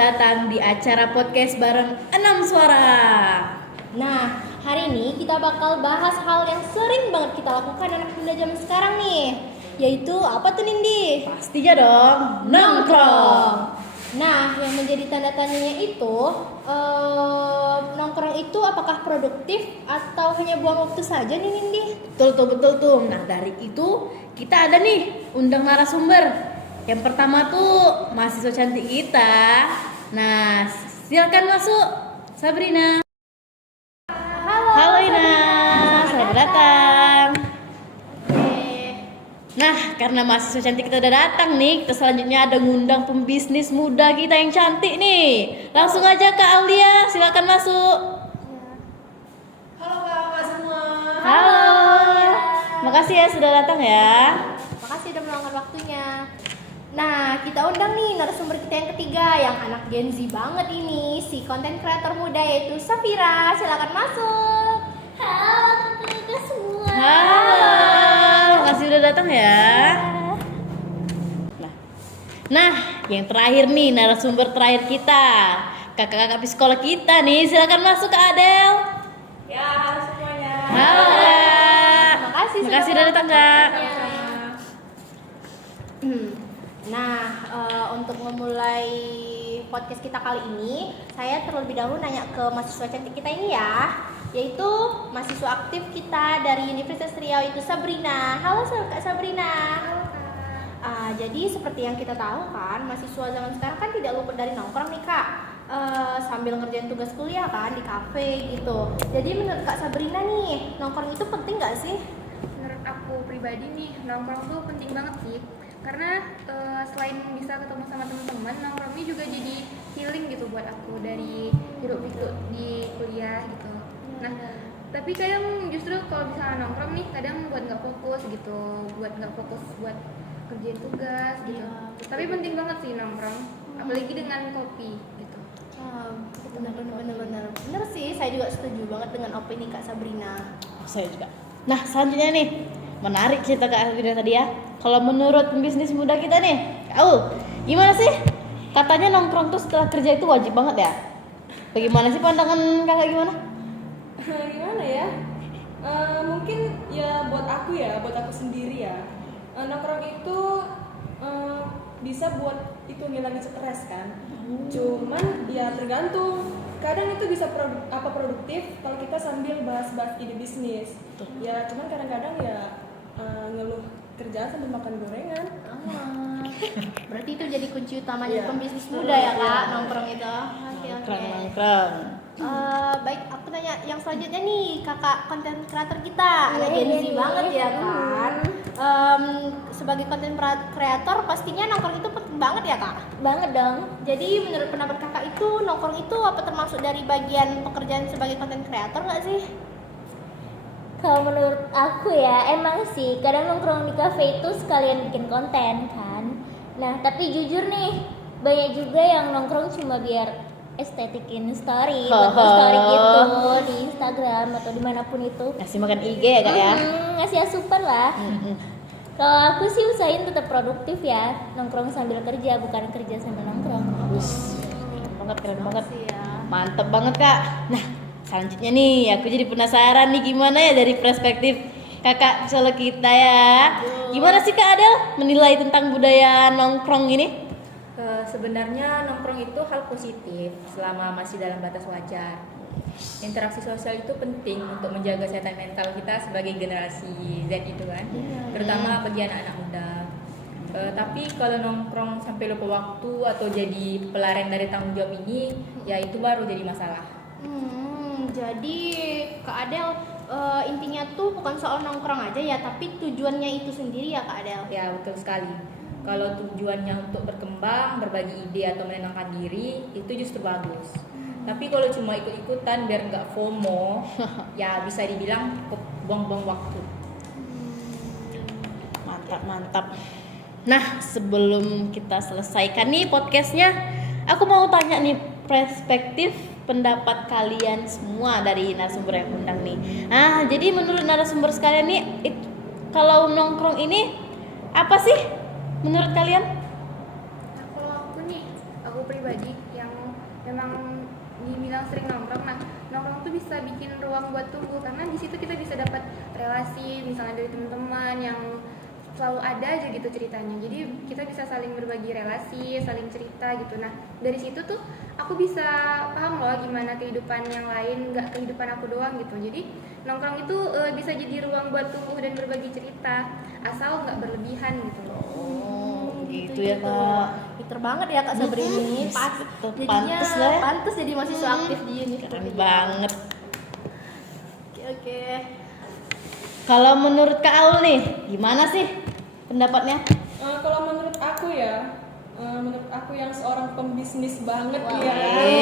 datang di acara podcast bareng 6 Suara. Nah, hari ini kita bakal bahas hal yang sering banget kita lakukan anak muda zaman sekarang nih. Yaitu apa tuh Nindi? Pastinya dong, nongkrong. Nah, yang menjadi tanda tanyanya itu nongkrong itu apakah produktif atau hanya buang waktu saja nih Nindi? Betul tuh. Nah, dari itu kita ada nih undang narasumber. Yang pertama tuh mahasiswa cantik kita. Nah, silakan masuk Sabrina. Halo Ina, selamat datang. Nah, karena mahasiswa cantik kita udah datang nih, kita selanjutnya ada ngundang pembisnis muda kita yang cantik nih. Langsung aja Kak Aulia, silakan masuk. Halo kakak semua. Halo. Makasih ya sudah datang ya. Makasih udah meluangkan waktunya. Nah, kita undang nih narasumber kita yang ketiga, yang anak Gen Z banget ini, si konten kreator muda yaitu Safira. Silakan masuk. Halo kakak semua. Halo. Makasih udah datang ya. Nah, yang terakhir nih narasumber terakhir kita, kakak-kakak psikolog kita nih, silakan masuk Kak Adel. Ya, halo semuanya. Halo Kak. Makasih udah datang Kak. Nah, untuk memulai podcast kita kali ini, saya terlebih dahulu nanya ke mahasiswa cantik kita ini ya, yaitu mahasiswa aktif kita dari Universitas Riau, itu Sabrina. Halo Kak Sabrina. Halo kak. Jadi seperti yang kita tahu kan, mahasiswa zaman sekarang kan tidak luput dari nongkrong nih Kak. Sambil ngerjain tugas kuliah kan di kafe gitu. Jadi menurut Kak Sabrina nih, nongkrong itu penting nggak sih? Menurut aku pribadi nih, nongkrong tuh penting banget sih. Karena selain bisa ketemu sama teman-teman, nongkrong ini juga jadi healing gitu buat aku dari hiruk pikuk di kuliah gitu. Nah, tapi kadang justru kalau misalnya nongkrong nih, kadang buat nggak fokus gitu, buat kerjain tugas gitu. Tapi penting banget sih nongkrong, apalagi dengan kopi gitu. Bener sih, saya juga setuju banget dengan opini Kak Sabrina. Saya juga. Nah, selanjutnya nih, menarik cerita Kak Sabrina tadi ya. Kalau menurut pembisnis muda kita nih, gimana sih? Katanya nongkrong tuh setelah kerja itu wajib banget ya. Bagaimana sih pandangan kakak gimana? Gimana ya? Mungkin ya buat aku sendiri ya. Nongkrong itu bisa buat itu ngilangin stres kan. Cuman ya tergantung. Kadang itu bisa produktif kalau kita sambil bahas-bahas ide bisnis. Ya cuman kadang-kadang ya ngeluh kerjaan sambil makan gorengan. Berarti itu jadi kunci utama jadi pembisnis muda ya Kak, nongkrong itu. Nongkrong. Baik, aku tanya yang selanjutnya nih, kakak konten kreator kita, anak Gen Z banget ya kan. Sebagai konten kreator pastinya nongkrong itu penting banget ya Kak? Banget dong. Jadi menurut pendapat kakak itu nongkrong itu apa termasuk dari bagian pekerjaan sebagai konten kreator nggak sih? Kalau menurut aku ya emang sih kadang nongkrong di cafe itu sekalian bikin konten kan. Nah tapi jujur nih banyak juga yang nongkrong cuma biar estetikin story, buat story gitu di Instagram atau dimanapun itu. Ngasih makan IG ya Kak ya? Ngasih asupan lah. Kalau aku sih usahain tetap produktif ya, nongkrong sambil kerja bukan kerja sambil nongkrong. Keren banget. Ya. Mantep banget Kak. Nah, selanjutnya nih, aku jadi penasaran nih gimana ya dari perspektif kakak psikolog kita ya. Gimana sih Kak Adel menilai tentang budaya nongkrong ini? Sebenarnya nongkrong itu hal positif selama masih dalam batas wajar. Interaksi sosial itu penting untuk menjaga kesehatan mental kita sebagai generasi Z itu kan, terutama bagi anak-anak muda. Tapi kalau nongkrong sampai lupa waktu atau jadi pelarian dari tanggung jawab ini, ya itu baru jadi masalah. Jadi Kak Adel, intinya tuh bukan soal nongkrong aja ya, tapi tujuannya itu sendiri ya Kak Adel. Ya betul sekali. Kalau tujuannya untuk berkembang, berbagi ide atau menenangkan diri, itu justru bagus. Tapi kalau cuma ikut-ikutan biar nggak FOMO, ya bisa dibilang buang-buang waktu. Mantap. Nah, sebelum kita selesaikan nih podcastnya, aku mau tanya nih perspektif pendapat kalian semua dari narasumber yang undang nih. Nah, jadi menurut narasumber sekalian nih, kalau nongkrong ini apa sih menurut kalian? Nah, kalau aku nih, aku pribadi yang memang dibilang sering nongkrong, nah nongkrong tuh bisa bikin ruang buat tumbuh karena di situ kita bisa dapat relasi misalnya dari teman-teman yang selalu ada aja gitu ceritanya, jadi kita bisa saling berbagi relasi, saling cerita gitu. Nah dari situ tuh aku bisa paham loh gimana kehidupan yang lain, nggak kehidupan aku doang gitu. Jadi nongkrong itu bisa jadi ruang buat tumbuh dan berbagi cerita asal nggak berlebihan gitu loh. Gitu ya Kak. Pinter banget ya Kak Sabri ini. Jadinya Pantes lah ya. pantes jadi mahasiswa aktif di unit. Keren banget. Oke. Kalau menurut Kak Aul nih, gimana sih pendapatnya? Kalau menurut aku ya, menurut aku yang seorang pembisnis banget ya.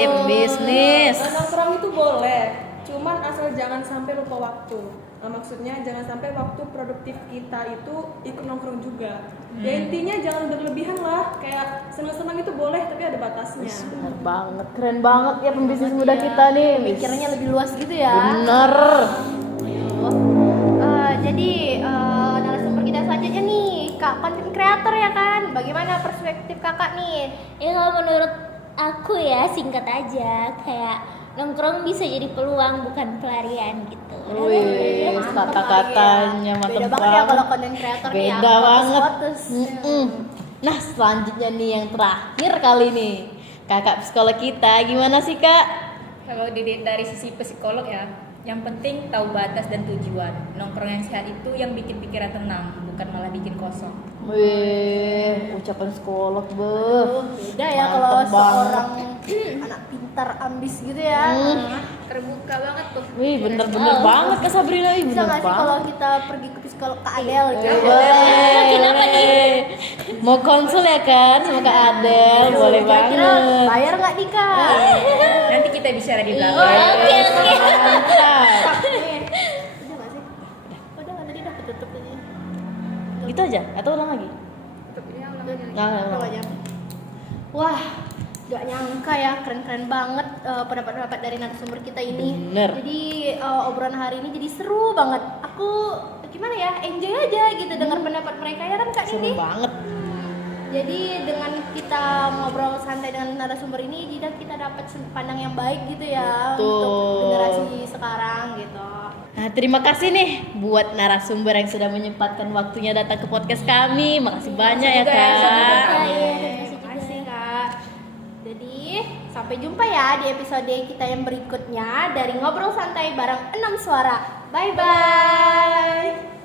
Pembisnis. Nongkrong itu boleh, cuman asal jangan sampai lupa waktu. Maksudnya jangan sampai waktu produktif kita itu ikut nongkrong juga. Ya intinya jangan berlebihan lah, kayak senang-senang itu boleh tapi ada batasnya. Bener banget, keren banget ya pembisnis muda kita nih. Mikirnya lebih luas gitu ya. Bener. Jadi narasumber kita selanjutnya nih Kak, content creator ya kan. Bagaimana perspektif Kakak nih? Ya kalau menurut aku ya singkat aja, kayak nongkrong bisa jadi peluang bukan pelarian gitu. Wih, Mantep kata-katanya lah ya. mantep Beda banget ya kalau banget. content creator nih ya. Beda banget. Fotos-fotos. Nah selanjutnya nih yang terakhir kali nih, kakak psikolog kita gimana sih Kak? Kalau dilihat dari sisi psikolog ya, yang penting tahu batas dan tujuan. Nongkrong yang sehat itu yang bikin pikiran tenang, bukan malah bikin kosong. Wih, ucapan psikolog Beda ya Mantep kalau banget. seorang anak pintar ambis gitu ya. Terbuka banget tuh. Wih bener-bener banget Kak Sabrina, wih Bisa bener nggak sih banget. kalau kita pergi ke psikolog Kak Adel gitu? Kenapa nih? Mau konsul ya kan sama Kak Adel, boleh Kira-kira banget. bayar nggak nih Kak? Nanti kita bicara di belakang. Mantap. Nih. Udah nggak sih? Udah nggak tadi udah ketutup ini. Gitu aja atau ulang lagi? Untuk ini ulang lagi. Ulang aja. Wah, gak nyangka ya, keren-keren banget pendapat-pendapat dari narasumber kita ini. Bener. Jadi obrolan hari ini jadi seru banget. Aku gimana ya, enjoy aja gitu dengar pendapat mereka ya kan Kak Seru Nini. banget. Jadi dengan kita ngobrol santai dengan narasumber ini, jadi kita dapat sudut pandang yang baik gitu ya Betul. untuk generasi sekarang gitu. Nah, terima kasih nih buat narasumber yang sudah menyempatkan waktunya datang ke podcast kami. Makasih banyak ya juga ya, Kak. Terima kasih Kak. Jadi sampai jumpa ya di episode kita yang berikutnya dari Ngobrol Santai bareng 6 Suara. Bye bye.